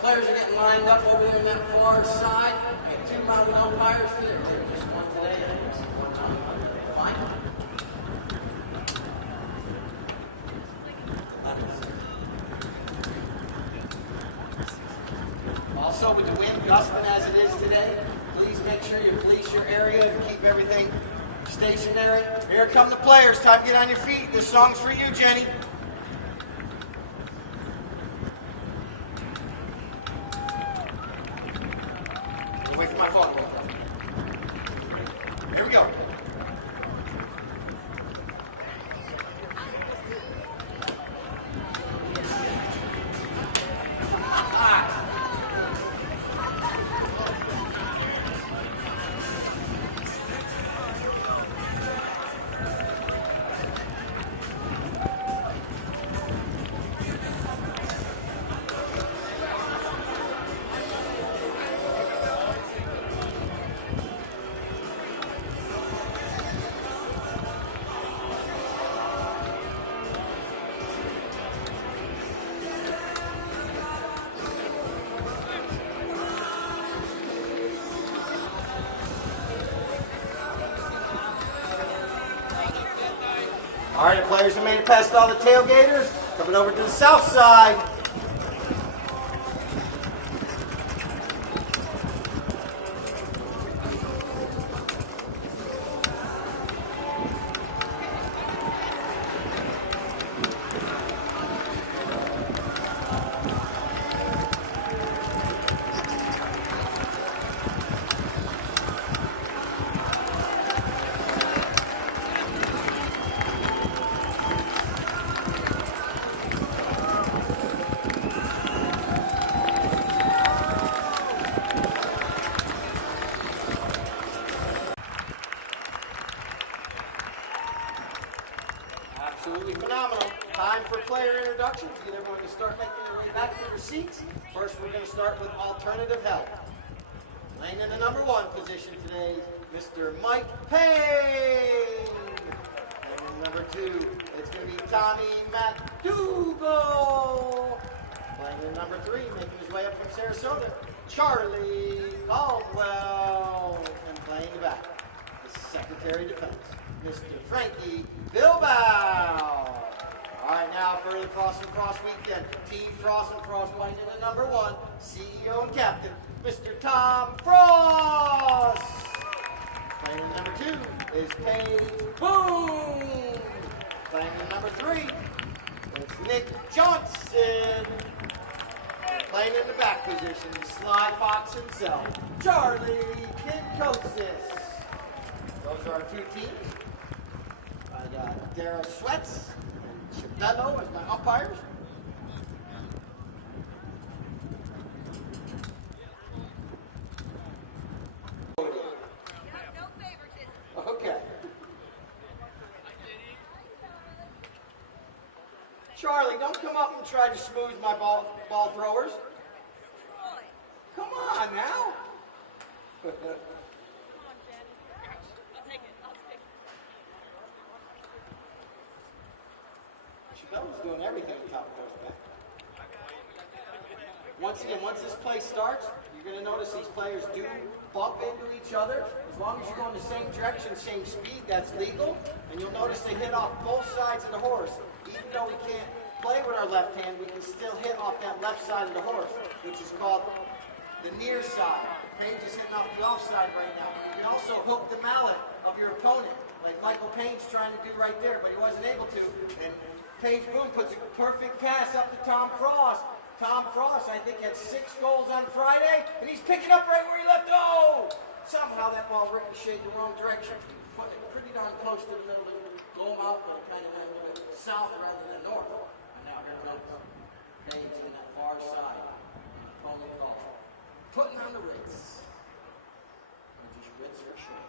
Players are getting lined up over there on that far side. Two mounted umpires there. Just one today and one time. Fine. Also, with the wind gusting as it is today, please make sure you police your area and keep everything stationary. Here come the players. Time to get on your feet. This song's for you, Jenny. Wait for my phone. Here we go. All right, the players have made it past all the tailgaters. Coming over to the south side. Absolutely phenomenal. Time for player introductions. Get everyone to start making their way back to their seats. First, we're going to start with alternative help. Playing in the number 1 position today, Mr. Mike Payne. And in number 2, it's going to be Tommy McDougal. Playing in number 3, making his way up from Sarasota, Charlie Caldwell. And playing the back, the Secretary of Defense, Mr. Frankie Bilbao. All right, now for the Frost and Cross weekend. Team Frost and Cross playing in the number 1, CEO and captain, Mr. Tom Frost. Playing in number 2 is Paige Boone. Playing in number 3, it's Nick Johnson. Playing in the back position, Sly Fox himself, Charlie Kinkosis. Those are our 2 teams. I got Daryl Sweats and Chibello as my umpires. Okay. Charlie, don't come up and try to smooth my ball throwers. Come on now. Chabella's doing everything on top of those back. Once again, once this play starts, you're going to notice these players do bump into each other. As long as you're going the same direction, same speed, that's legal. And you'll notice they hit off both sides of the horse. Even though we can't play with our left hand, we can still hit off that left side of the horse, which is called the near side. Paige is hitting off the off side right now. You can also hook the mallet of your opponent, like Michael Payne's trying to do right there, but he wasn't able to. And Paige Boone puts a perfect pass up to Tom Frost. Tom Frost, I think, had 6 goals on Friday, and he's picking up right where he left off. Somehow that ball ricocheted the wrong direction. Put it pretty darn close to the middle of the goal mouth, but it kind of went a little bit south rather than north. And now here comes Paige on that far side. Opponent call. Putting on the Ritz. Or just Ritz for short.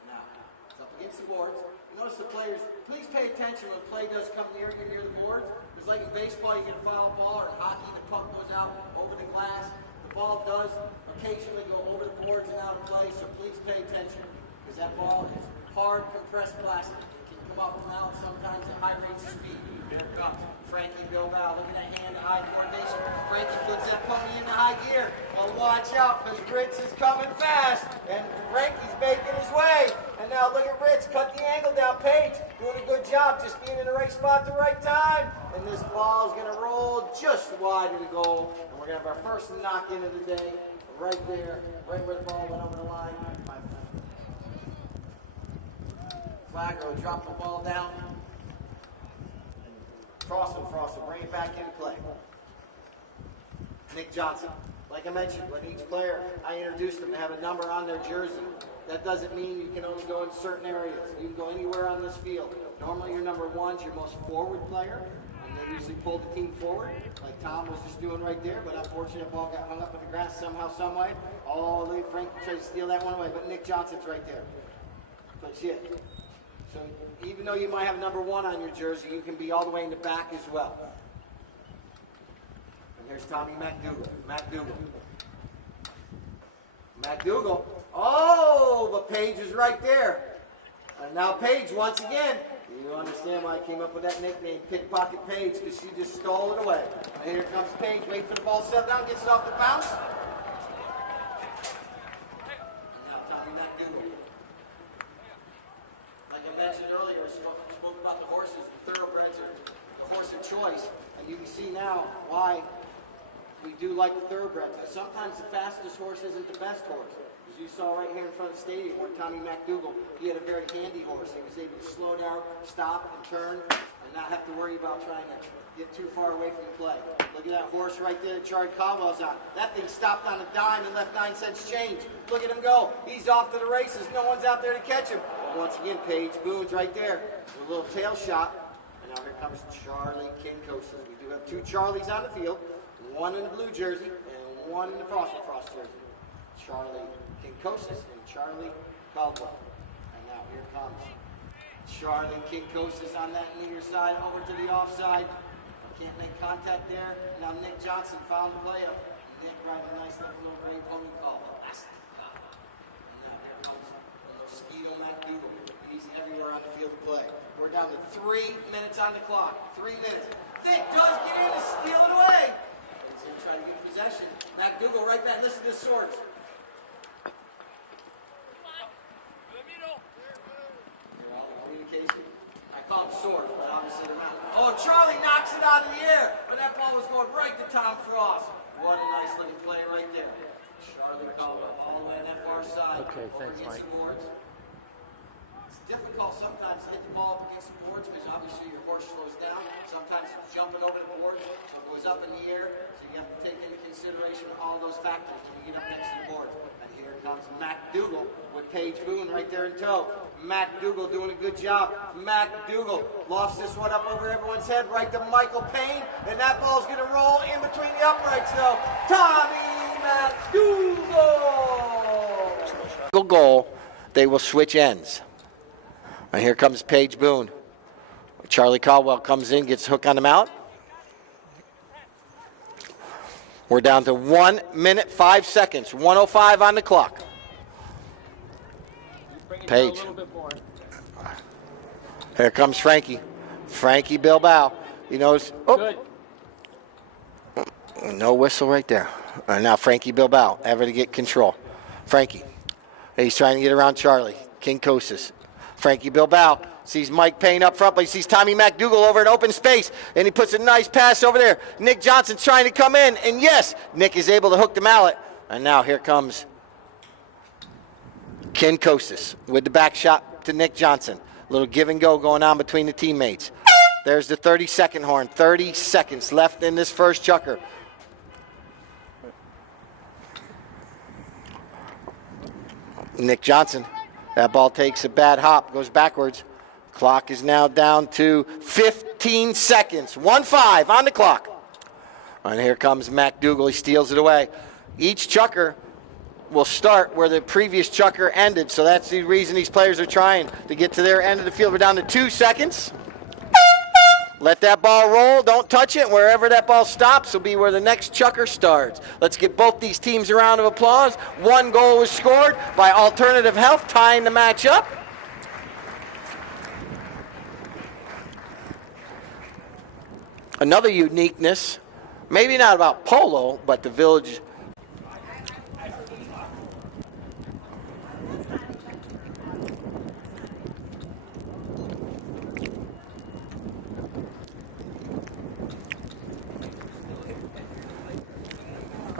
And now, it's up against the boards. You notice the players, please pay attention when play does come near the boards. It's like in baseball, you get a foul ball, or in hockey, the puck goes out over the glass. The ball does occasionally go over the boards and out of play, so please pay attention, because that ball is hard, compressed plastic. It can come up and out sometimes at high rates of speed. Here it comes. Frankie Bilbao, look at that hand-eye coordination. Frankie puts that puck high gear. Well, watch out, because Ritz is coming fast, and Frankie's making his way. And now look at Ritz, cut the angle down. Paige doing a good job, just being in the right spot at the right time. And this ball is going to roll just wide of the goal. And we're going to have our first knock-in of the day, right there, right where the ball went over the line. Flagger will drop the ball down. Frost will bring it back into play. Nick Johnson. Like I mentioned, when each player, I introduced them to have a number on their jersey. That doesn't mean you can only go in certain areas. You can go anywhere on this field. Normally your number one's your most forward player, and they usually pull the team forward, like Tom was just doing right there, but unfortunately the ball got hung up in the grass somehow, some way. Oh, Frank tried to steal that one away, but Nick Johnson's right there. But shit. So even though you might have number one on your jersey, you can be all the way in the back as well. And here's Tommy McDougal. Oh, but Paige is right there. And now Paige, once again, you understand why I came up with that nickname, Pickpocket Paige, because she just stole it away. And here comes Paige, wait for the ball to settle down, gets it off the bounce. And now Tommy McDougal. Like I mentioned earlier, I spoke about the horses. The thoroughbreds are the horse of choice. And you can see now why we do like the thoroughbreds. Sometimes the fastest horse isn't the best horse. As you saw right here in front of the stadium where Tommy McDougal, he had a very handy horse. He was able to slow down, stop, and turn, and not have to worry about trying to get too far away from the play. Look at that horse right there that Charlie Caldwell's on. That thing stopped on a dime and left 9 cents change. Look at him go. He's off to the races. No one's out there to catch him. But once again, Paige Boone's right there with a little tail shot. And now here comes Charlie Kincoast. We do have 2 Charlies on the field. One in the blue jersey and one in the Frost jersey. Charlie Kincosis and Charlie Caldwell. And now here comes Charlie Kincosis on that near side over to the offside. Can't make contact there. Now Nick Johnson found the play up. Nick riding a nice little gray pony called Elastic. And now here comes Mosquito McDougal. He's everywhere on the field to play. We're down to 3 minutes on the clock. 3 minutes. Nick does get in to steal it away. He's going to try to get possession. McDougal right back. Listen to the swords. Communication. I call them swords, but obviously they're not. Oh, Charlie knocks it out of the air, but that ball was going right to Tom Frost. What a nice looking play right there. Charlie Caldwell all the way on that far side. Okay, thanks, Mike. It's difficult sometimes to hit the ball up against the boards because obviously your horse slows down. Sometimes it's jumping over the boards, so it goes up in the air. So you have to take into consideration all those factors when you get up next to the boards. And here comes McDougal with Paige Boone right there in tow. McDougal doing a good job. McDougal lost this one up over everyone's head right to Michael Payne. And that ball's going to roll in between the uprights though. Tommy McDougal! Goal, they will switch ends. And here comes Paige Boone. Charlie Caldwell comes in, gets hook on the mallet. We're down to 1 minute, 5 seconds. 1:05 on the clock. Paige. Here comes Frankie. Frankie Bilbao. He knows. Oh. No whistle right there. And now Frankie Bilbao, ever to get control. Frankie. He's trying to get around Charlie. Kincosis. Frankie Bilbao sees Mike Payne up front, but he sees Tommy McDougal over in open space, and he puts a nice pass over there. Nick Johnson's trying to come in, and yes, Nick is able to hook the mallet. And now here comes Kincosis with the back shot to Nick Johnson. A little give and go going on between the teammates. There's the 30-second horn. 30 seconds left in this first chukker. Nick Johnson. That ball takes a bad hop, goes backwards. Clock is now down to 15 seconds. 1-5 on the clock. And here comes McDougal. He steals it away. Each chukker will start where the previous chukker ended. So that's the reason these players are trying to get to their end of the field. We're down to 2 seconds. Let that ball roll. Don't touch it. Wherever that ball stops will be where the next chukker starts. Let's give both these teams a round of applause. 1 goal was scored by Alternative Health, tying the match up. Another uniqueness, maybe not about Polo, but the Village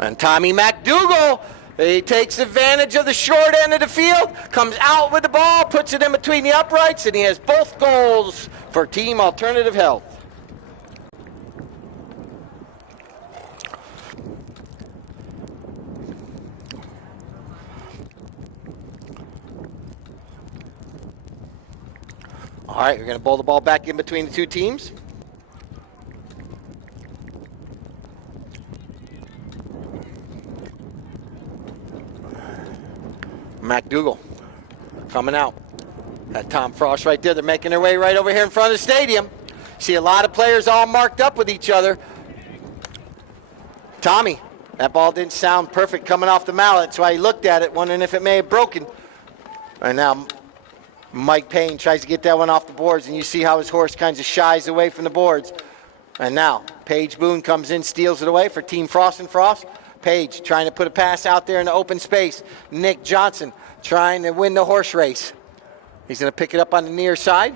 And Tommy McDougal, he takes advantage of the short end of the field, comes out with the ball, puts it in between the uprights, and he has both goals for Team Alternative Health. All right, we're going to bowl the ball back in between the two teams. McDougal coming out. Got Tom Frost right there. They're making their way right over here in front of the stadium. See a lot of players all marked up with each other. Tommy, that ball didn't sound perfect coming off the mallet. That's why he looked at it, wondering if it may have broken. And now Mike Payne tries to get that one off the boards, and you see how his horse kind of shies away from the boards. And now Paige Boone comes in, steals it away for Team Frost and Frost. Page trying to put a pass out there in the open space. Nick Johnson trying to win the horse race. He's going to pick it up on the near side.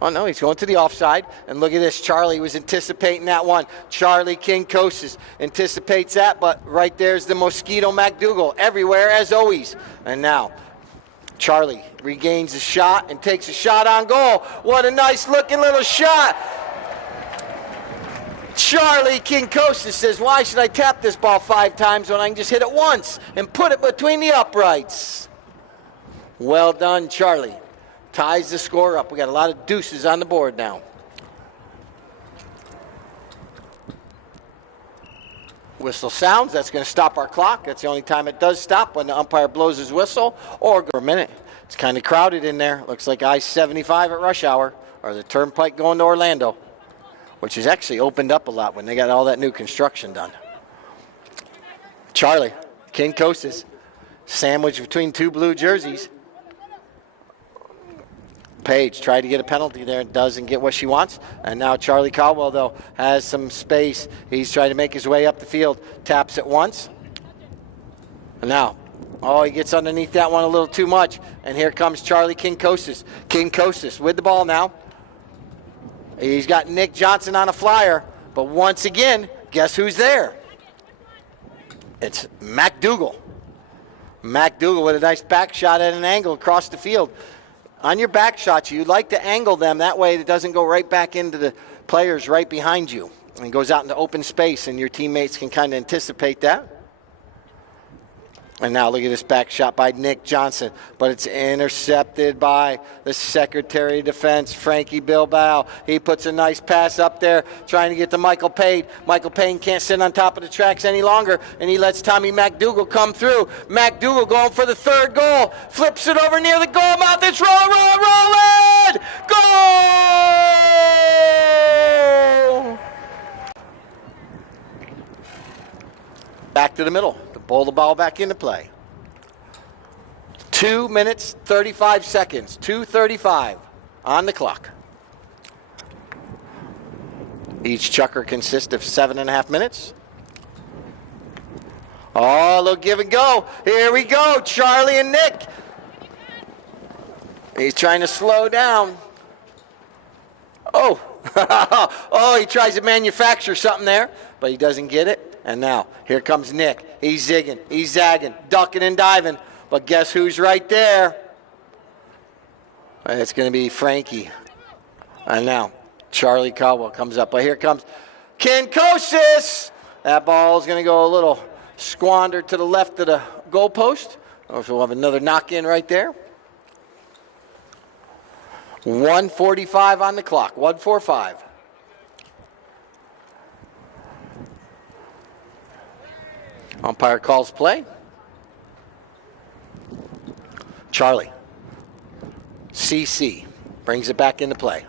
Oh, no, he's going to the offside. And look at this. Charlie was anticipating that one. Charlie Kinkosis anticipates that, but right there's the Mosquito McDougal everywhere as always. And now Charlie regains the shot and takes a shot on goal. What a nice looking little shot. Charlie Kinkosis says, why should I tap this ball 5 times when I can just hit it once and put it between the uprights? Well done, Charlie. Ties the score up. We got a lot of deuces on the board now. Whistle sounds. That's going to stop our clock. That's the only time it does stop, when the umpire blows his whistle or for a minute. It's kind of crowded in there. Looks like I-75 at rush hour, or the turnpike going to Orlando, which has actually opened up a lot when they got all that new construction done. Charlie Kinkosis, sandwiched between 2 blue jerseys. Page tried to get a penalty there, doesn't get what she wants. And now Charlie Caldwell, though, has some space. He's trying to make his way up the field. Taps it once. And now, he gets underneath that one a little too much. And here comes Charlie Kinkosis. Kinkosis with the ball now. He's got Nick Johnson on a flyer. But once again, guess who's there? It's McDougal. McDougal with a nice back shot at an angle across the field. On your back shots, you like to angle them. That way it doesn't go right back into the players right behind you. And it goes out into open space, and your teammates can kind of anticipate that. And now look at this back shot by Nick Johnson. But it's intercepted by the Secretary of Defense, Frankie Bilbao. He puts a nice pass up there, trying to get to Michael Payne. Michael Payne can't sit on top of the tracks any longer, and he lets Tommy McDougal come through. McDougal going for the 3rd goal. Flips it over near the goal mouth. It's rolling! Goal! Back to the middle. Bowl the ball back into play. 2 minutes, 35 seconds. 2:35 on the clock. Each chukker consists of 7.5 minutes. Oh, a little give and go. Here we go. Charlie and Nick. He's trying to slow down. Oh. He tries to manufacture something there, but he doesn't get it. And now, here comes Nick. He's zigging, he's zagging, ducking and diving. But guess who's right there? It's going to be Frankie. And now, Charlie Caldwell comes up. But here comes Kinkosis. That ball is going to go a little squandered to the left of the goalpost. So we'll have another knock-in right there. 1:45 on the clock. 1:45. Umpire calls play. Charlie. CC brings it back into play.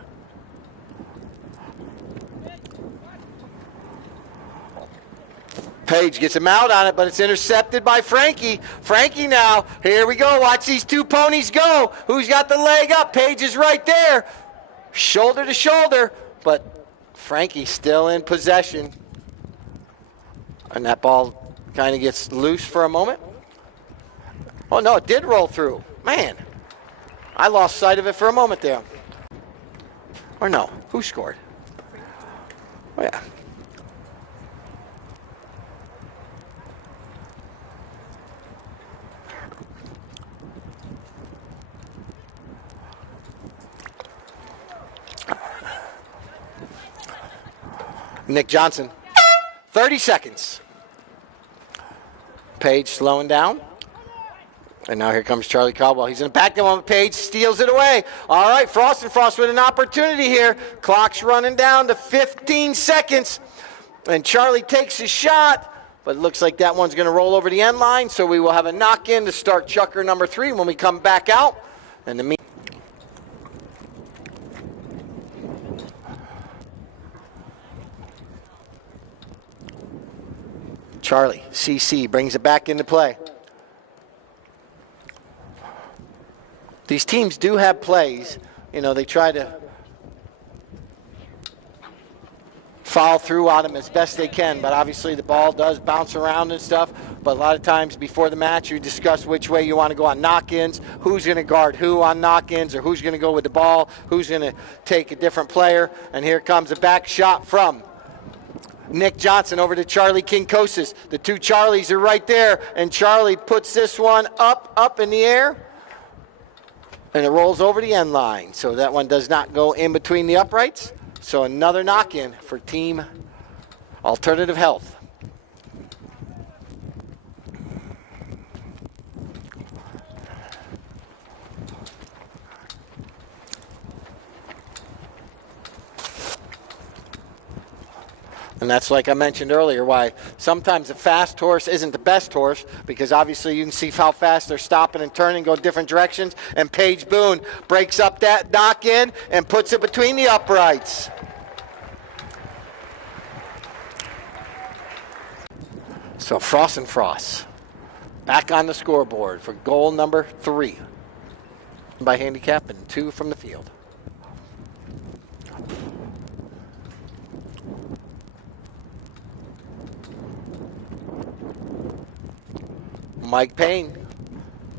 Page gets him out on it, but it's intercepted by Frankie. Frankie now, here we go. Watch these 2 ponies go. Who's got the leg up? Page is right there. Shoulder to shoulder, but Frankie still in possession. And that ball kind of gets loose for a moment. Oh, no, it did roll through. Man, I lost sight of it for a moment there. Or no, who scored? Oh, yeah. Nick Johnson. 30 seconds. Page slowing down. And now here comes Charlie Caldwell. He's in the back on the Page, steals it away. All right, Frost with an opportunity here. Clock's running down to 15 seconds. And Charlie takes his shot, but it looks like that one's going to roll over the end line. So we will have a knock-in to start chukker number 3 when we come back out. And the Charlie, CC, brings it back into play. These teams do have plays. You know, they try to foul through on them as best they can, but obviously the ball does bounce around and stuff. But a lot of times before the match, you discuss which way you want to go on knock-ins, who's going to guard who on knock-ins, or who's going to go with the ball, who's going to take a different player. And here comes a back shot from Nick Johnson over to Charlie Kinkosis. The two Charlies are right there, and Charlie puts this one up in the air, and it rolls over the end line. So that one does not go in between the uprights. So another knock-in for Team Alternative Health. And that's, like I mentioned earlier, why sometimes a fast horse isn't the best horse, because obviously you can see how fast they're stopping and turning, go different directions. And Paige Boone breaks up that knock-in and puts it between the uprights. So Frost back on the scoreboard for goal number 3 by handicap and 2 from the field. Mike Payne,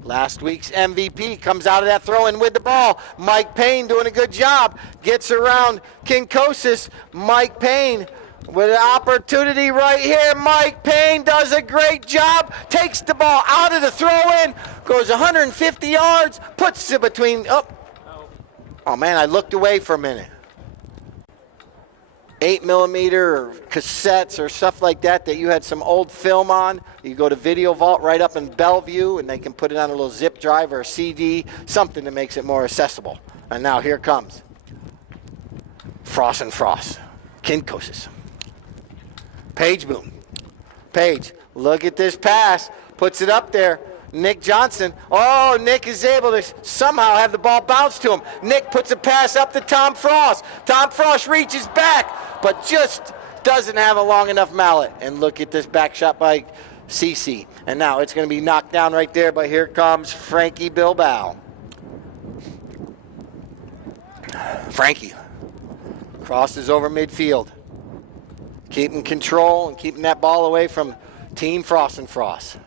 last week's MVP, comes out of that throw-in with the ball. Mike Payne doing a good job. Gets around Kinkosis. Mike Payne with an opportunity right here. Mike Payne does a great job. Takes the ball out of the throw-in. Goes 150 yards. Puts it between... Oh, man, I looked away for a minute. 8mm or cassettes or stuff like that you had some old film on. You go to Video Vault right up in Bellevue, and they can put it on a little zip drive or a CD, something that makes it more accessible. And now here comes Frost. Kinkosis. Paige Boone. Paige, look at this pass. Puts it up there. Nick Johnson. Oh, Nick is able to somehow have the ball bounce to him. Nick puts a pass up to Tom Frost. Tom Frost reaches back, but just doesn't have a long enough mallet. And look at this back shot by CC. And now it's going to be knocked down right there, but here comes Frankie Bilbao. Frankie crosses over midfield. Keeping control and keeping that ball away from Team Frost.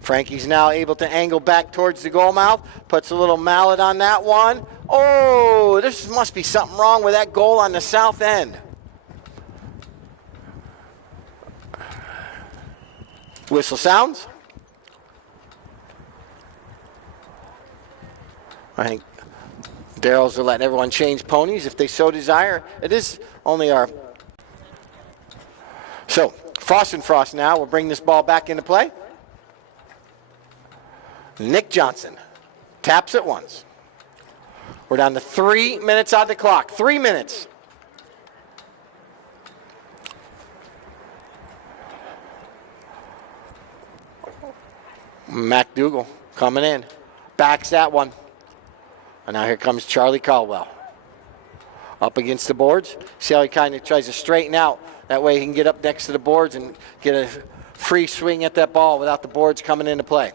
Frankie's now able to angle back towards the goal mouth. Puts a little mallet on that one. Oh, there must be something wrong with that goal on the south end. Whistle sounds. I think Daryl's are letting everyone change ponies if they so desire. It is only our... So, Frost now will bring this ball back into play. Nick Johnson taps it once. We're down to 3 minutes on the clock. 3 minutes. McDougal coming in. Backs that one. And now here comes Charlie Caldwell. Up against the boards. See how he kind of tries to straighten out. That way he can get up next to the boards and get a free swing at that ball without the boards coming into play.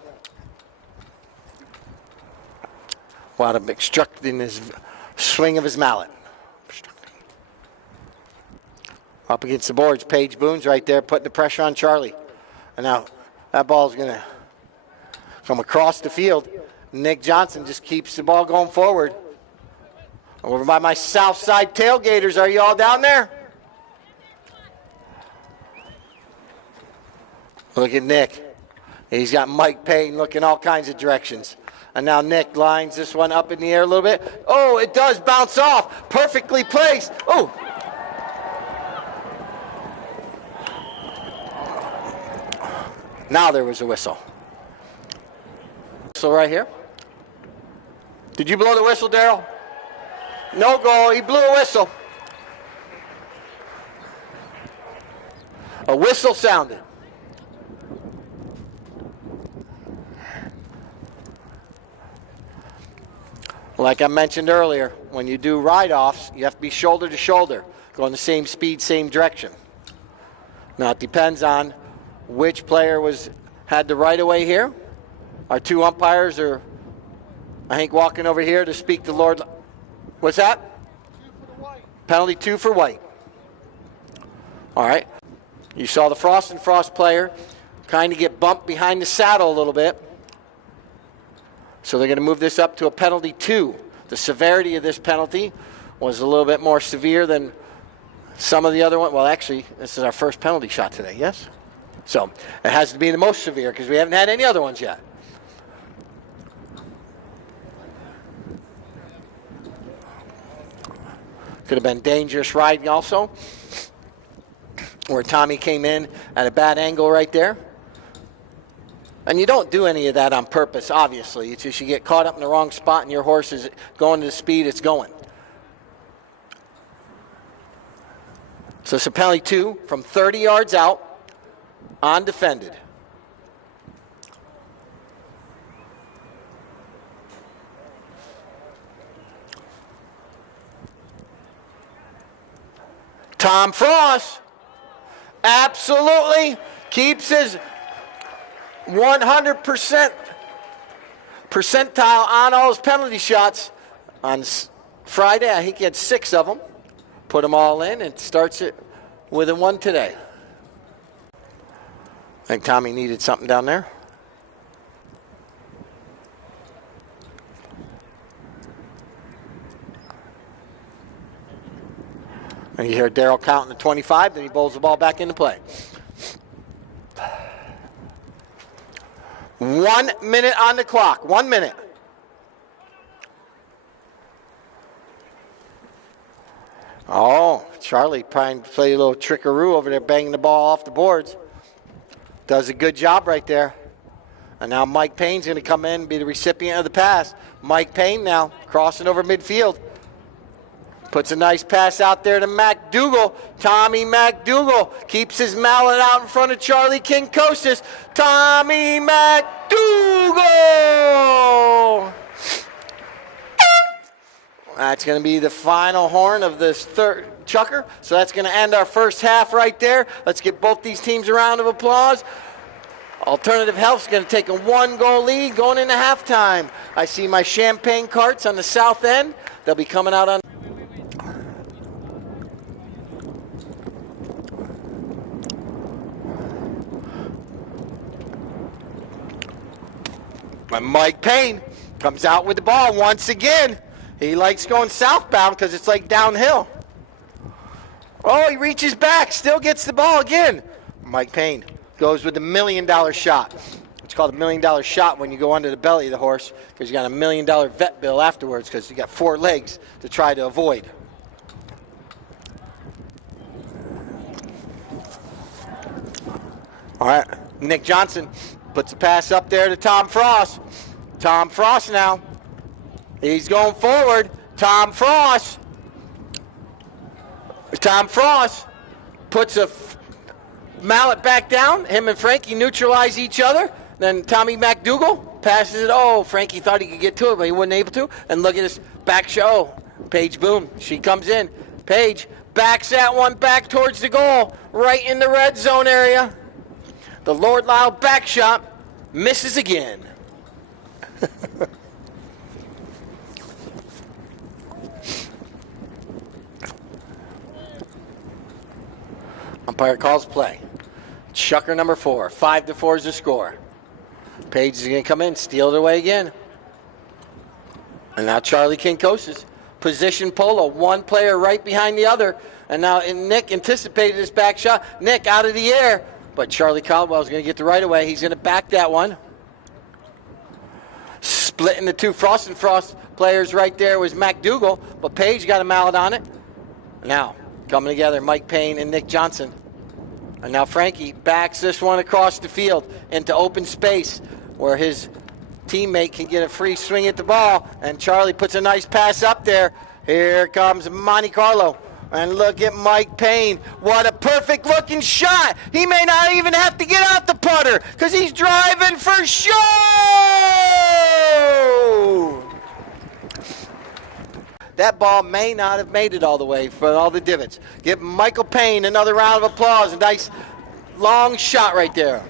While obstructing his swing of his mallet. Up against the boards, Paige Boone's right there putting the pressure on Charlie. And now that ball's going to come across the field. Nick Johnson just keeps the ball going forward. Over by my south side tailgaters, are you all down there? Look at Nick. He's got Mike Payne looking all kinds of directions. And now Nick lines this one up in the air a little bit. Oh, it does bounce off. Perfectly placed. Oh, Now there was a whistle. Whistle right here. Did you blow the whistle, Daryl? No goal. He blew a whistle. A whistle sounded. Like I mentioned earlier, when you do ride-offs, you have to be shoulder to shoulder, going the same speed, same direction. Now it depends on which player had the right-of-way here. Our two umpires are, I think, walking over here to speak to Lord. What's that? 2 for the white. Penalty 2 for white. All right. You saw the Frost and Frost player kind of get bumped behind the saddle a little bit. So they're going to move this up to a penalty 2. The severity of this penalty was a little bit more severe than some of the other ones. Well, actually, this is our first penalty shot today, yes? So it has to be the most severe because we haven't had any other ones yet. Could have been dangerous riding also, where Tommy came in at a bad angle right there. And you don't do any of that on purpose, obviously. It's just you get caught up in the wrong spot and your horse is going to the speed it's going. So it's a penalty 2 from 30 yards out, undefended. Tom Frost absolutely keeps his 100% percentile on all his penalty shots. On Friday, I think he had 6 of them. Put them all in and starts it with a 1 today. I think Tommy needed something down there. And you hear Daryl counting to 25, then he bowls the ball back into play. 1 minute on the clock. 1 minute. Oh, Charlie trying to play a little trickaroo over there, banging the ball off the boards. Does a good job right there. And now Mike Payne's going to come in and be the recipient of the pass. Mike Payne now crossing over midfield. Puts a nice pass out there to MacDougall. Tommy MacDougall keeps his mallet out in front of Charlie Kinkosis. Tommy MacDougall! That's going to be the final horn of this third chucker. So that's going to end our first half right there. Let's give both these teams a round of applause. Alternative Health's going to take a 1-goal lead going into halftime. I see my champagne carts on the south end. They'll be coming out on. When Mike Payne comes out with the ball once again. He likes going southbound because it's like downhill. Oh, he reaches back, still gets the ball again. Mike Payne goes with the $1 million shot. It's called a $1 million shot when you go under the belly of the horse because you got a $1 million vet bill afterwards because you got 4 legs to try to avoid. All right, Nick Johnson puts a pass up there to Tom Frost. Tom Frost now. He's going forward. Tom Frost puts a mallet back down. Him and Frankie neutralize each other. Then Tommy MacDougall passes it. Oh, Frankie thought he could get to it, but he wasn't able to. And look at this back show. Paige Boom. She comes in. Paige backs that one back towards the goal. Right in the red zone area. The Lord Lyle back shot misses again. Umpire calls play. Chucker number 4. 5-4 is the score. Page is going to come in, steal it away again. And now Charlie Kinkosis. Position Polo. One player right behind the other. And now Nick anticipated his back shot. Nick out of the air. But Charlie Caldwell is going to get the right away. He's going to back that one. Splitting the two Frost and Frost players right there was MacDougall. But Page got a mallet on it. Now, coming together, Mike Payne and Nick Johnson. And now Frankie backs this one across the field into open space where his teammate can get a free swing at the ball. And Charlie puts a nice pass up there. Here comes Monte Carlo. And look at Mike Payne. What a perfect looking shot. He may not even have to get out the putter because he's driving for show. That ball may not have made it all the way for all the divots. Give Michael Payne another round of applause. A nice long shot right there.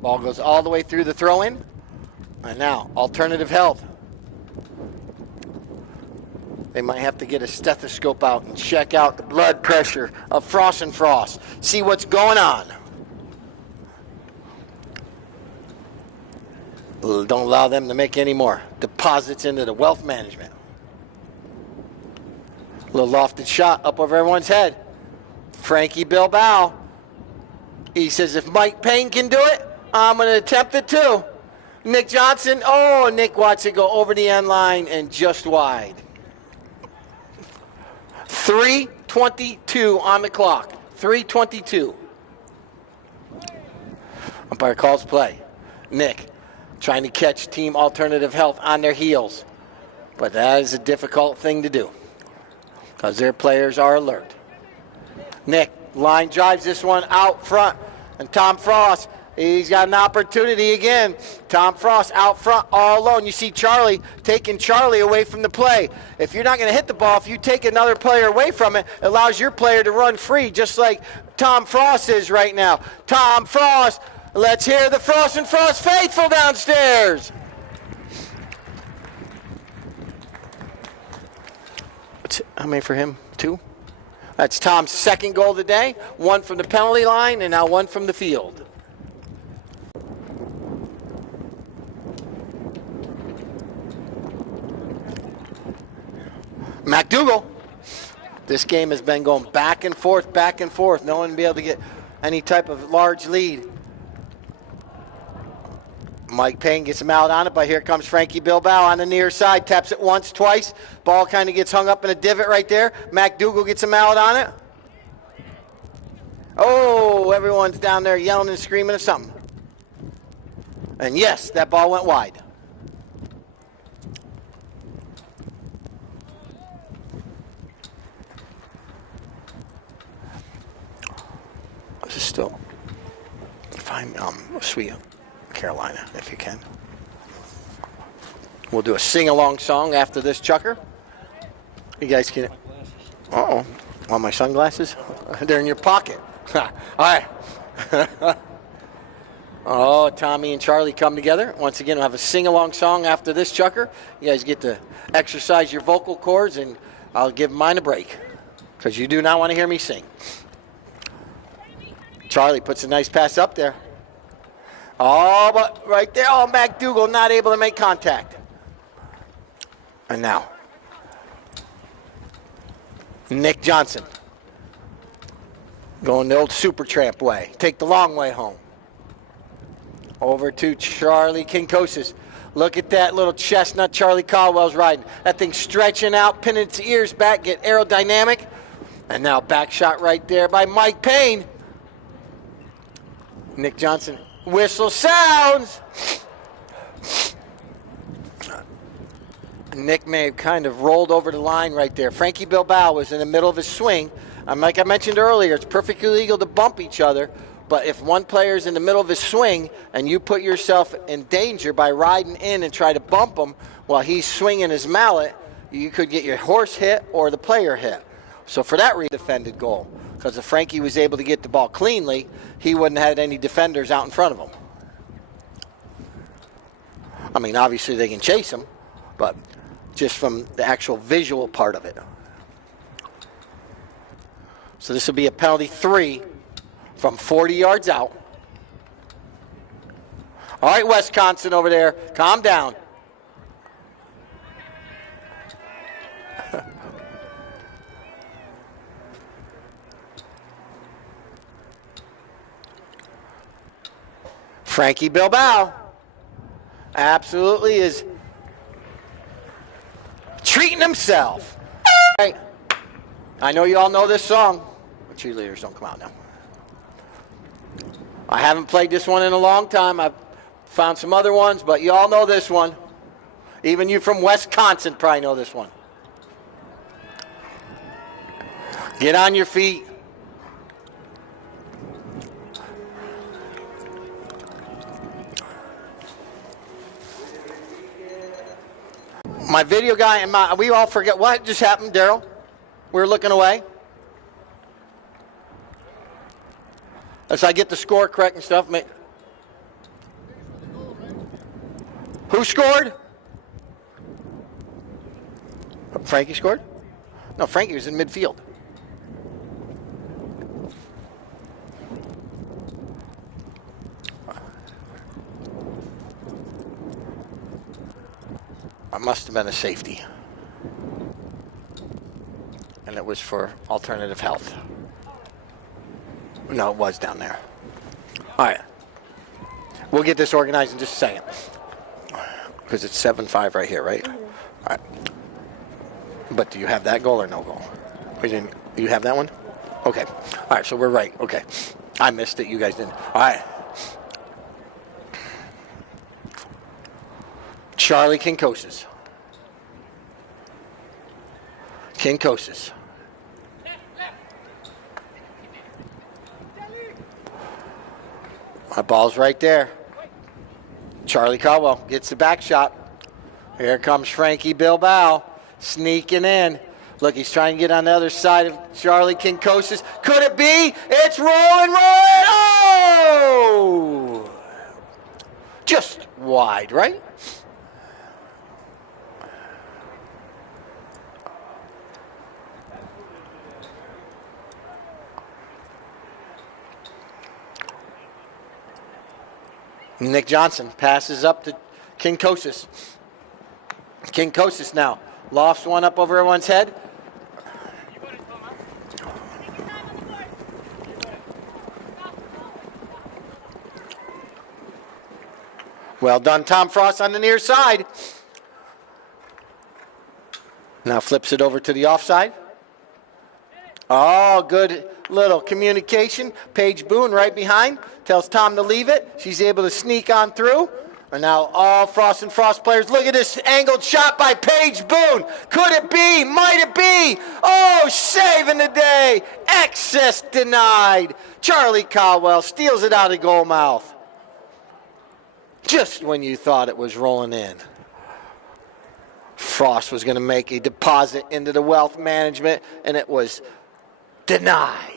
Ball goes all the way through the throw-in. And now, alternative health. They might have to get a stethoscope out and check out the blood pressure of Frost and Frost. See what's going on. Don't allow them to make any more deposits into the wealth management. A little lofted shot up over everyone's head. Frankie Bilbao. He says, if Mike Payne can do it, I'm going to attempt it too. Nick Johnson. Oh, Nick watched it go over the end line and just wide. 3:22 on the clock. 3:22. Umpire calls play. Nick trying to catch Team Alternative Health on their heels. But that is a difficult thing to do because their players are alert. Nick line drives this one out front. And Tom Frost, he's got an opportunity again. Tom Frost out front all alone. You see Charlie taking Charlie away from the play. If you're not going to hit the ball, if you take another player away from it, it allows your player to run free just like Tom Frost is right now. Tom Frost. Let's hear the Frost and Frost faithful downstairs. How many for him? 2? That's Tom's second goal of the day. 1 from the penalty line and now 1 from the field. McDougal. This game has been going back and forth, back and forth. No one will be able to get any type of large lead. Mike Payne gets him out on it, but here comes Frankie Bilbao on the near side. Taps it once, twice. Ball kind of gets hung up in a divot right there. McDougal gets him out on it. Oh, everyone's down there yelling and screaming or something. And yes, that ball went wide. This is still fine. Sweet Carolina, if you can. We'll do a sing-along song after this chucker. You guys can. Uh-oh. Want my sunglasses? They're in your pocket. All right. Oh, Tommy and Charlie come together. Once again, we'll have a sing-along song after this chucker. You guys get to exercise your vocal cords, and I'll give mine a break because you do not want to hear me sing. Charlie puts a nice pass up there. Oh, but right there, oh, McDougal not able to make contact. And now, Nick Johnson going the old Supertramp way. Take the long way home. Over to Charlie Kinkosis. Look at that little chestnut Charlie Caldwell's riding. That thing stretching out, pinning its ears back, get aerodynamic. And now back shot right there by Mike Payne. Nick Johnson. Whistle sounds. Nick may have kind of rolled over the line right there. Frankie Bilbao was in the middle of his swing. Like I mentioned earlier, it's perfectly legal to bump each other. But if one player is in the middle of his swing and you put yourself in danger by riding in and try to bump him while he's swinging his mallet, you could get your horse hit or the player hit. So for that defended goal, because if Frankie was able to get the ball cleanly, he wouldn't have had any defenders out in front of him. I mean, obviously they can chase him, but just from the actual visual part of it. So this will be a penalty 3 from 40 yards out. All right, Wisconsin over there, calm down. Frankie Bilbao absolutely is treating himself. Right. I know you all know this song. The cheerleaders don't come out now. I haven't played this one in a long time. I've found some other ones, but you all know this one. Even you from Wisconsin probably know this one. Get on your feet. My video guy and we all forget what just happened, Daryl. We were looking away. As I get the score correct and stuff. Who scored? Frankie scored? No, Frankie was in midfield. It must have been a safety. And it was for alternative health. No, it was down there. All right. We'll get this organized in just a second. Because it's 7-5 right here, right? Mm-hmm. All right. But do you have that goal or no goal? You have that one? Okay. All right, so we're right. Okay. I missed it. You guys didn't. All right. Charlie Kinkosis. Kinkosis. My ball's right there. Charlie Caldwell gets the back shot. Here comes Frankie Bilbao sneaking in. Look, he's trying to get on the other side of Charlie Kinkosis. Could it be? It's rolling. Oh! Just wide, right? Nick Johnson passes up to Kinkosis. Kinkosis now lofts one up over everyone's head. Well done, Tom Frost on the near side. Now flips it over to the offside. Oh, good little communication. Paige Boone right behind. Tells Tom to leave it. She's able to sneak on through. And now all Frost and Frost players. Look at this angled shot by Paige Boone. Could it be? Might it be? Oh, saving the day. Access denied. Charlie Caldwell steals it out of goal mouth. Just when you thought it was rolling in. Frost was going to make a deposit into the wealth management, and it was denied.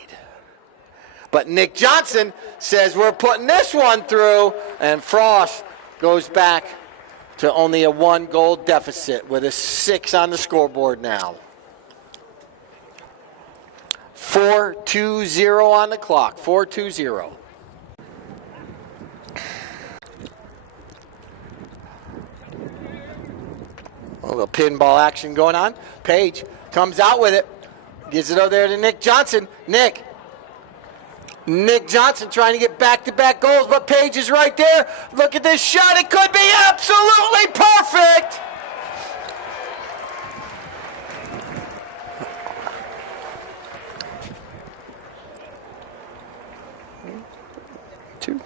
But Nick Johnson says we're putting this one through, and Frost goes back to only a 1-goal deficit with a 6 on the scoreboard now. 4-2-0 on the clock. 4-2-0. A little pinball action going on. Paige comes out with it. Gives it over there to Nick Johnson. Nick Johnson trying to get back-to-back goals, but Paige is right there. Look at this shot. It could be absolutely perfect. Two.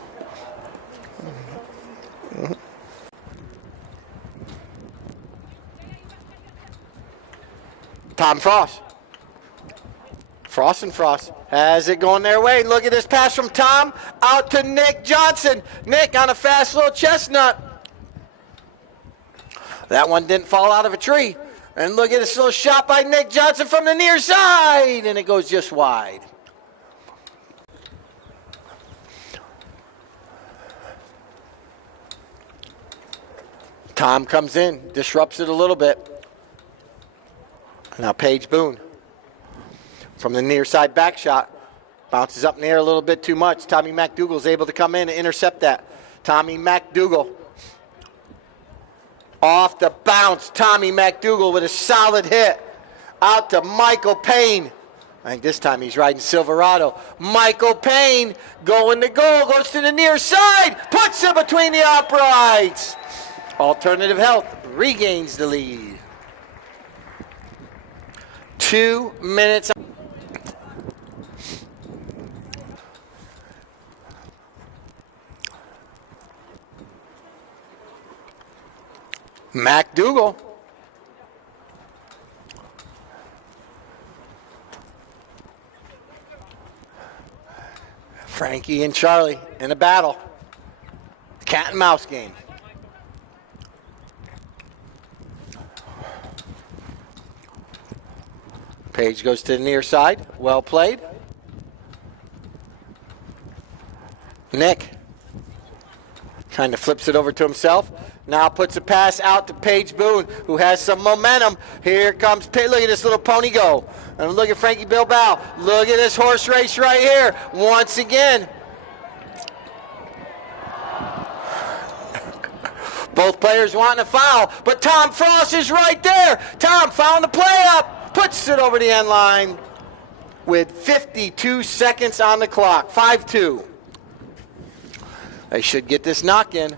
Tom Frost. Frost and Frost has it going their way. Look at this pass from Tom out to Nick Johnson. Nick on a fast little chestnut. That one didn't fall out of a tree. And look at this little shot by Nick Johnson from the near side. And it goes just wide. Tom comes in, disrupts it a little bit. Now Paige Boone. From the near side back shot. Bounces up in the air a little bit too much. Tommy McDougall is able to come in and intercept that. Tommy McDougall. Off the bounce. Tommy McDougall with a solid hit. Out to Michael Payne. I think this time he's riding Silverado. Michael Payne going to goal. Goes to the near side. Puts it between the uprights. Alternative Health regains the lead. 2 minutes. McDougal. Frankie and Charlie in a battle. Cat and mouse game. Page goes to the near side. Well played. Nick kind of flips it over to himself. Now puts a pass out to Paige Boone, who has some momentum. Here comes Pitt. Look at this little pony go. And look at Frankie Bilbao. Look at this horse race right here. Once again. Both players wanting a foul, but Tom Frost is right there. Tom found the play up. Puts it over the end line with 52 seconds on the clock. 5-2. They should get this knock in.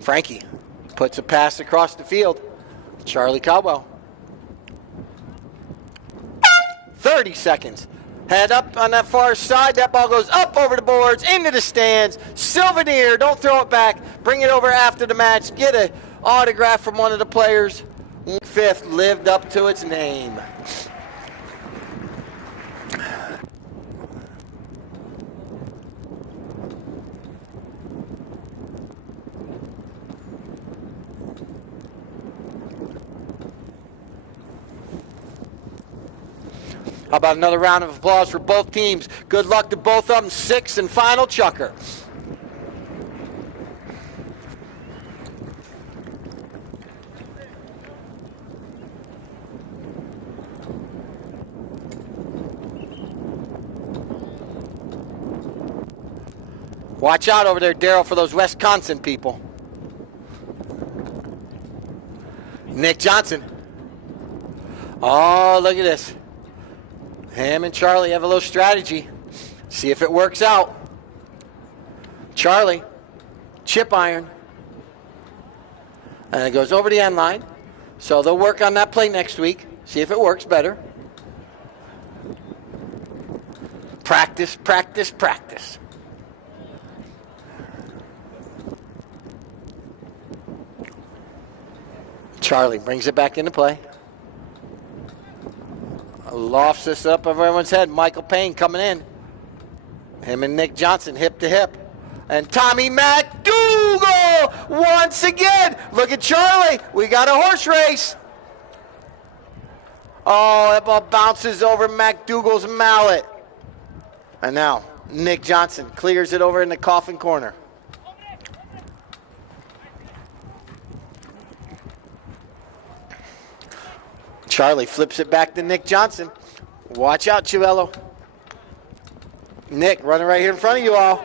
Frankie puts a pass across the field. Charlie Caldwell. 30 seconds. Head up on that far side. That ball goes up over the boards, into the stands. Souvenir, don't throw it back. Bring it over after the match. Get an autograph from one of the players. Fifth lived up to its name. How about another round of applause for both teams? Good luck to both of them. Sixth and final chukker. Watch out over there, Daryl, for those Wisconsin people. Nick Johnson. Oh, look at this. Him and Charlie have a little strategy. See if it works out. Charlie, chip iron. And it goes over the end line. So they'll work on that play next week. See if it works better. Practice, practice, practice. Charlie brings it back into play. Lofts this up over everyone's head. Michael Payne coming in. Him and Nick Johnson hip to hip. And Tommy McDougal once again. Look at Charlie. We got a horse race. Oh, that ball bounces over McDougal's mallet. And now Nick Johnson clears it over in the coffin corner. Charlie flips it back to Nick Johnson. Watch out, Chivello. Nick running right here in front of you all.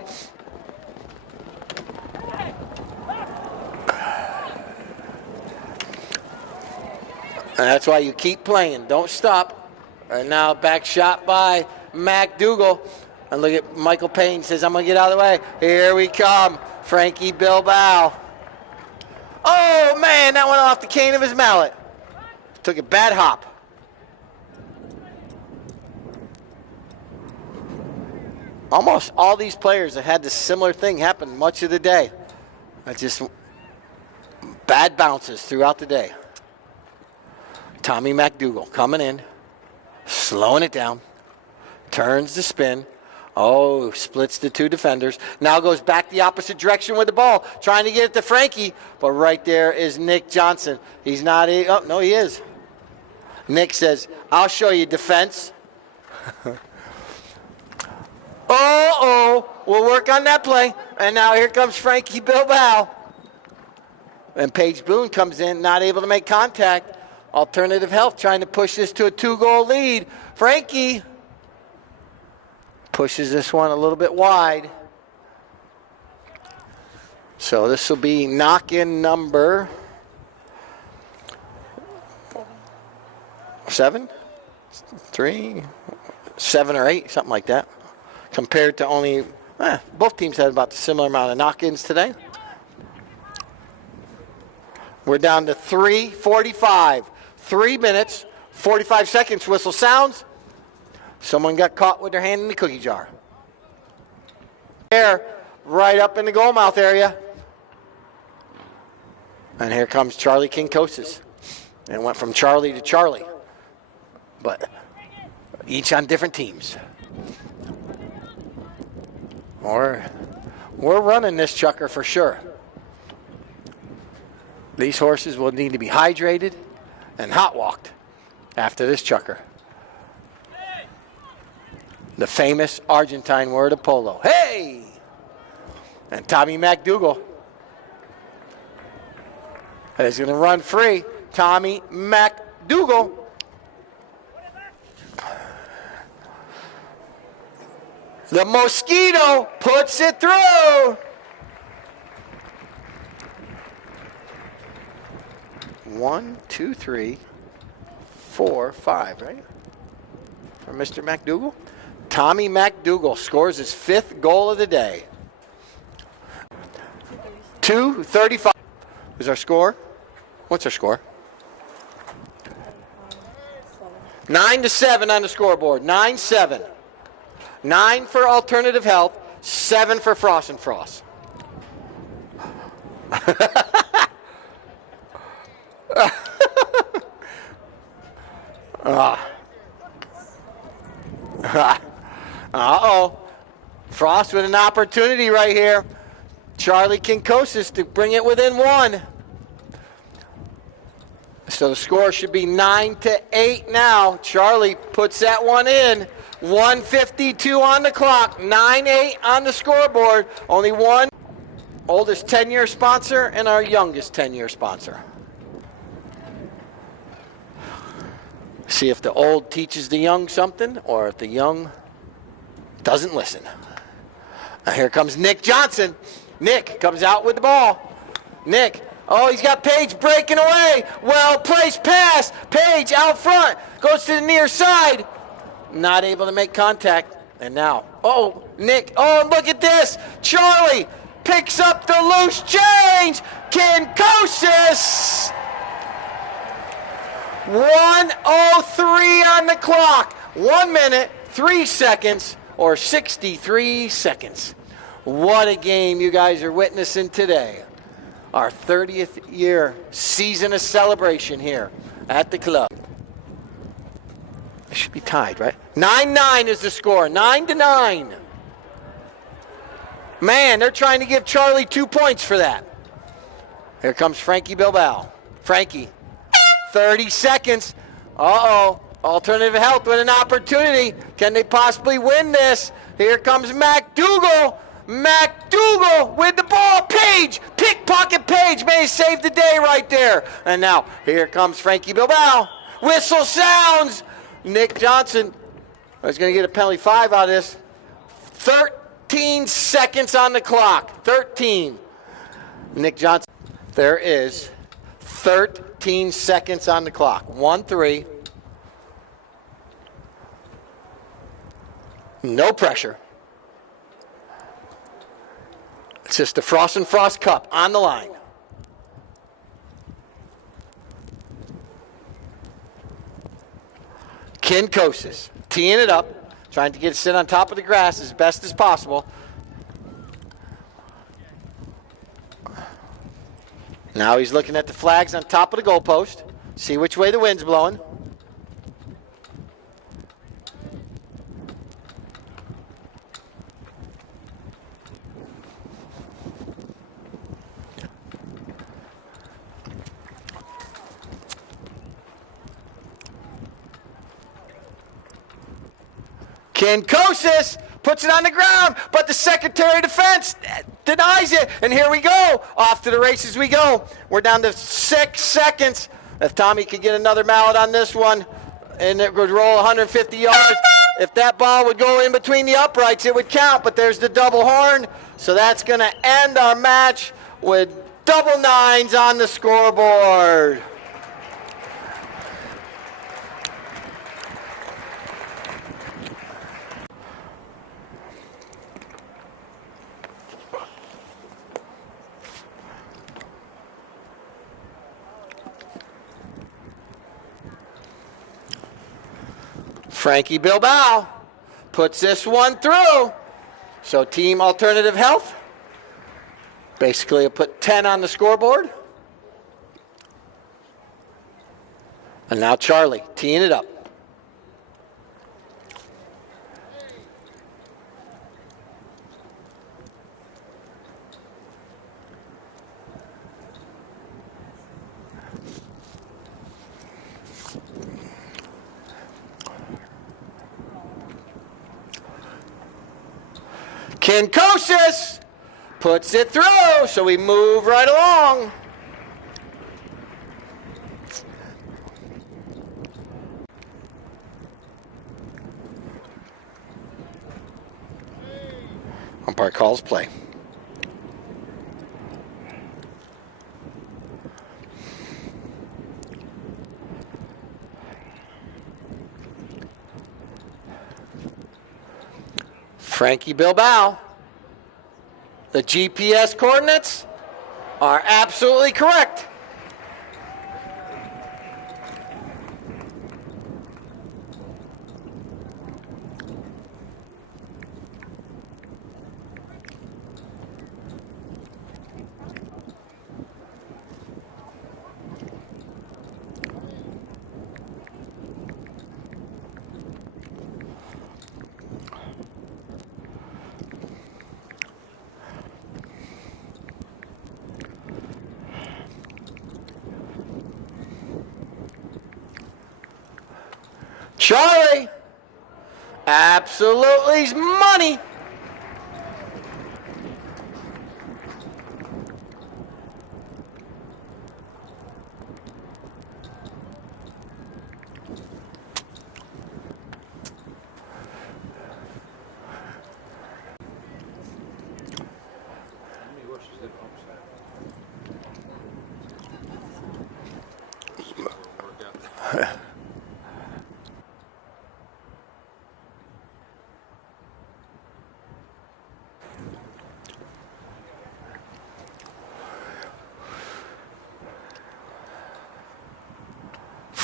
And that's why you keep playing. Don't stop. And now back shot by McDougal. And look at Michael Payne says, I'm going to get out of the way. Here we come. Frankie Bilbao. Oh, man, that went off the cane of his mallet. Took a bad hop. Almost all these players have had this similar thing happen much of the day. Just bad bounces throughout the day. Tommy McDougal coming in, slowing it down, turns the spin. Oh, splits the two defenders. Now goes back the opposite direction with the ball, trying to get it to Frankie. But right there is Nick Johnson. He's not, oh, no, he is. Nick says, I'll show you defense. We'll work on that play. And now here comes Frankie Bilbao. And Paige Boone comes in, not able to make contact. Alternative Health trying to push this to a 2-goal lead. Frankie pushes this one a little bit wide. So this will be knock-in number 7 or 8, something like that. Compared to only Both teams had about a similar amount of knock-ins today. We're down to 3:45. 3 minutes, 45 seconds. Whistle sounds. Someone got caught with their hand in the cookie jar. There, right up in the goal mouth area. And here comes Charlie Kinkosis. And went from Charlie to Charlie. But each on different teams. We're running this chucker for sure. These horses will need to be hydrated and hot walked after this chucker. The famous Argentine word of polo. Hey! And Tommy McDougal is going to run free. Tommy McDougal. The Mosquito puts it through. 1, 2, 3, 4, 5, right? For Mr. McDougal. Tommy McDougal scores his 5th goal of the day. 2:35 is our score. What's our score? 9-7 on the scoreboard. 9-7. 9 for Alternative Health, 7 for Frost and Frost. Uh-oh. Frost with an opportunity right here. Charlie Kinkosis to bring it within 1. So the score should be 9-8 now. Charlie puts that one in. 1:52 on the clock. 9-8 on the scoreboard. Only one. Oldest 10-year sponsor and our youngest 10-year sponsor. See if the old teaches the young something or if the young doesn't listen. Now here comes Nick Johnson. Nick comes out with the ball. Nick. Oh, he's got Page breaking away. Well-placed pass. Page out front. Goes to the near side. Not able to make contact. And now, Nick. Oh, look at this. Charlie picks up the loose change. Kinkosis. 1:03 on the clock. 1 minute, 3 seconds, or 63 seconds. What a game you guys are witnessing today. Our 30th year season of celebration here at the club. It should be tied, right? 9-9 is the score. 9-9. Man, they're trying to give Charlie 2 points for that. Here comes Frankie Bilbao. Frankie, 30 seconds. Alternative Health with an opportunity. Can they possibly win this? Here comes McDougal. McDougal with the ball. Page. Pickpocket Page may save the day right there. And now, here comes Frankie Bilbao. Whistle sounds. Nick Johnson is going to get a penalty 5 out of this. 13 seconds on the clock. 13. Nick Johnson. There is 13 seconds on the clock. 1-3. No pressure. It's just the Frost and Frost Cup on the line. Kinkosis teeing it up, trying to get it sit on top of the grass as best as possible. Now he's looking at the flags on top of the goalpost, see which way the wind's blowing. Kinkosis puts it on the ground, but the Secretary of Defense denies it. And here we go. Off to the races we go. We're down to 6 seconds. If Tommy could get another mallet on this one, and it would roll 150 yards. If that ball would go in between the uprights, it would count, but there's the double horn. So that's going to end our match with double 9s on the scoreboard. Frankie Bilbao puts this one through. So Team Alternative Health basically will put 10 on the scoreboard. And now Charlie teeing it up. Kinkosis puts it through, so we move right along. Umpire calls play. Frankie Bilbao. The GPS coordinates are absolutely correct. Charlie, absolutely money.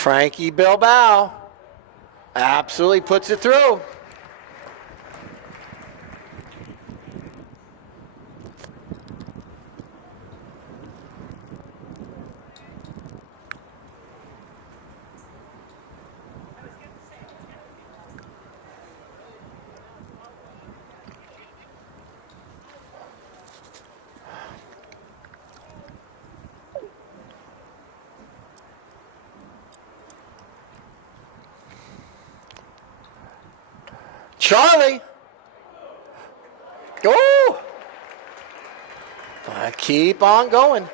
Frankie Bilbao absolutely puts it through. Charlie. Oh! I keep on going.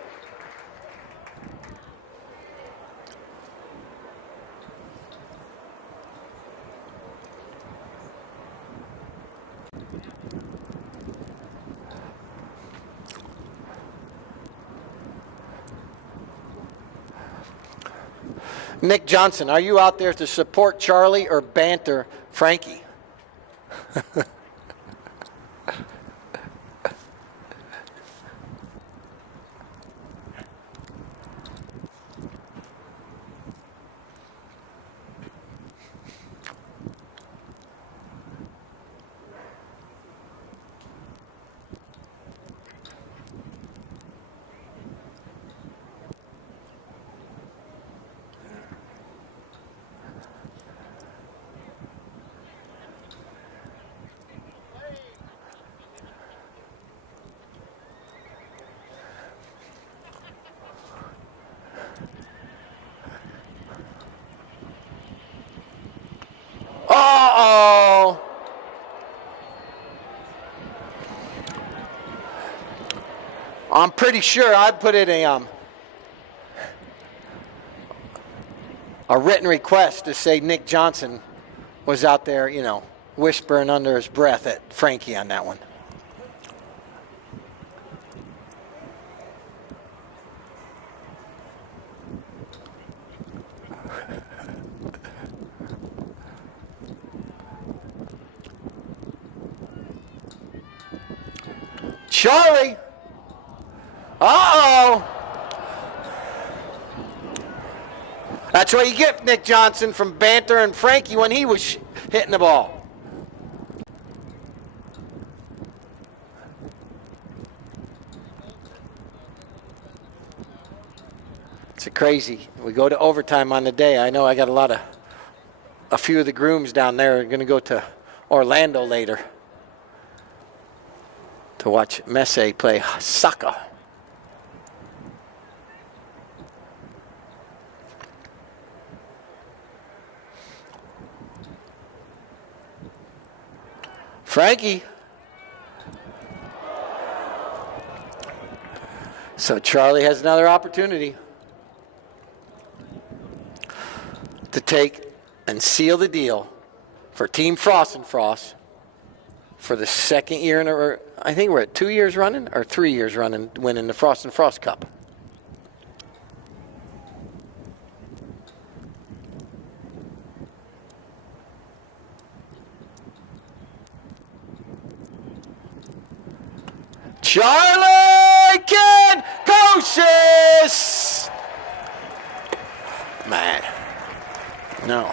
Nick Johnson, are you out there to support Charlie or banter Frankie? Uh-oh. I'm pretty sure I'd put in a written request to say Nick Johnson was out there, whispering under his breath at Frankie on that one. Charlie. Uh-oh. That's what you get, Nick Johnson, from bantering Frankie when he was hitting the ball. It's crazy. We go to overtime on the day. I know I got a few of the grooms down there are going to go to Orlando later to watch Messi play soccer. Frankie. So Charlie has another opportunity to take and seal the deal for Team Frost and Frost for the second year in a row. I think we're at 2 years running or 3 years running winning the Frost and Frost Cup. Charlie Kinkosis! Man. No.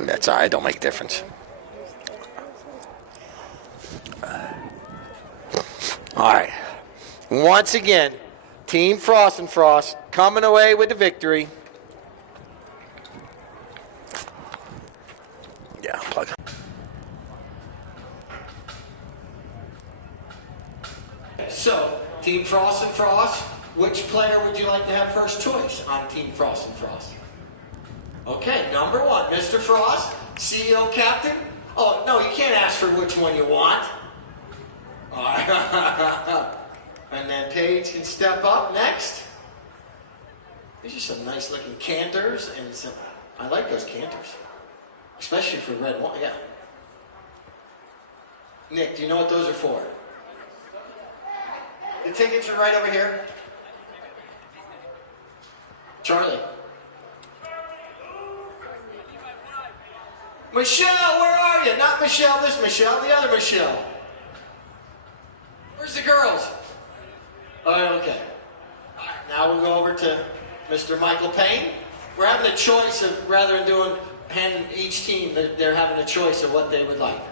That's all right. Don't make a difference. All right. Once again, Team Frost and Frost coming away with the victory. Yeah, plug. So, Team Frost and Frost, which player would you like to have first choice on Team Frost and Frost? Okay, number one, Mr. Frost, CEO Captain. Oh, no, you can't ask for which one you want. All right. And then Paige can step up next. These are some nice looking canters, and some, I like those canters. Especially for red wine, yeah. Nick, do you know what those are for? The tickets are right over here. Charlie. Michelle, where are you? Not Michelle, this Michelle, the other Michelle. Where's the girls? Oh, okay. All right, now we'll go over to Mr. Michael Payne. We're having a choice of, rather than doing, handing each team, they're having a choice of what they would like.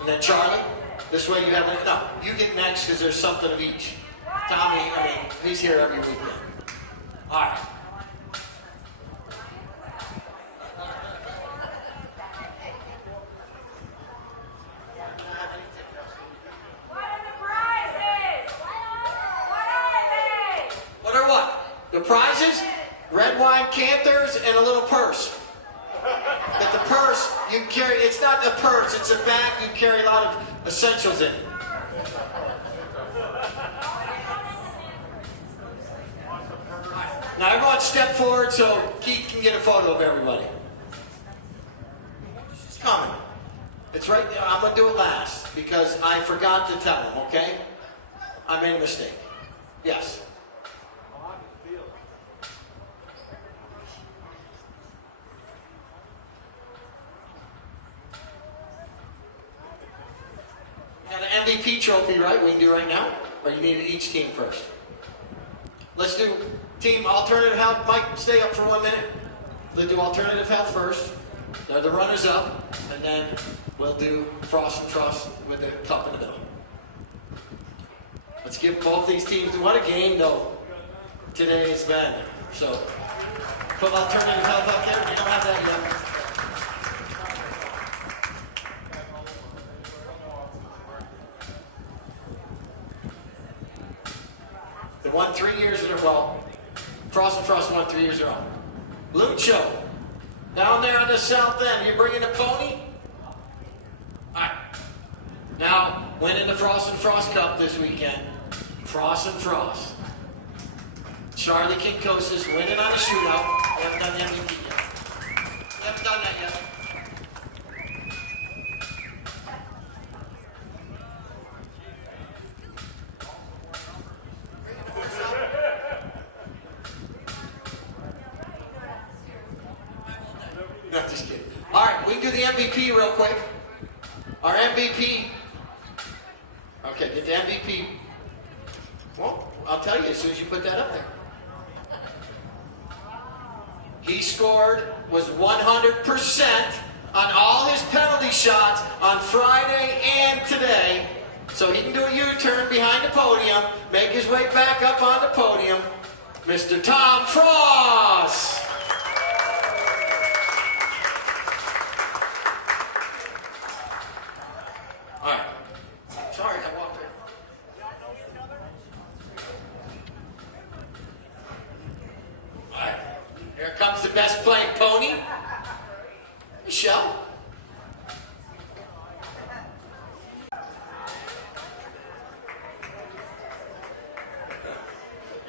And then Charlie, this way you have, no, you get next because there's something of each. Tommy, I mean, he's here every weekend. All right. The prizes, red wine canters, and a little purse. But the purse, you carry, it's not a purse, it's a bag, you carry a lot of essentials in it. Now everyone step forward so Keith can get a photo of everybody. She's coming. It's right there, I'm going to do it last because I forgot to tell him, okay? I made a mistake. Yes. Got an MVP trophy, right? We can do right now? Or you need each team first? Let's do team alternative health. Mike, stay up for 1 minute. Let's do alternative health first. They're the runners up. And then we'll do Frost and Frost with the cup in the middle. Let's give both these teams, what a game though today has been. So put alternative health up there. We don't have that yet. They won 3 years in a row. Frost and Frost won 3 years in a row. Lucho, down there on the south end, you bringing a pony? All right. Now, winning the Frost and Frost Cup this weekend. Frost and Frost. Charlie Kinkosis winning on a shootout. We haven't done the MVP yet. We haven't done that yet. No, just kidding. All right, we can do the MVP real quick. Our MVP. Okay, get the MVP. Well, I'll tell you as soon as you put that up there. He scored, was 100% on all his penalty shots on Friday and today. So he can do a U-turn behind the podium, make his way back up on the podium. Mr. Tom Frost. All right. Sorry, I walked in. All right. Here comes the best playing pony. Michelle.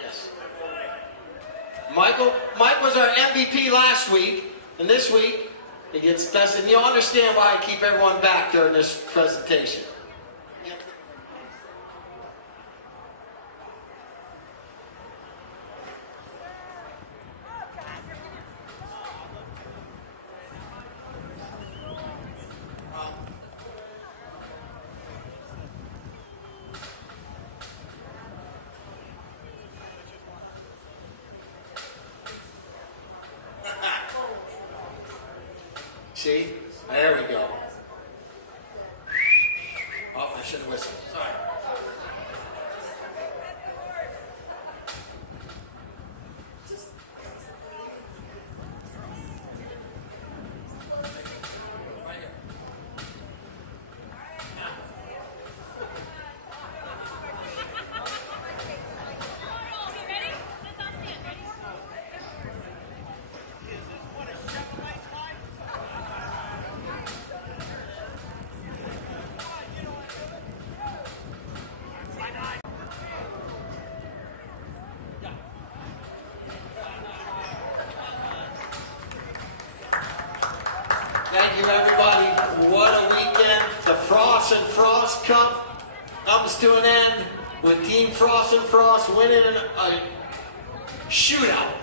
Yes. Mike was our MVP last week, and this week he gets tested. And you'll understand why I keep everyone back during this presentation. See? There we go. Oh, I should have whistled. Sorry. Thank you, everybody. What a weekend. The Frost and Frost Cup comes to an end with Team Frost and Frost winning a shootout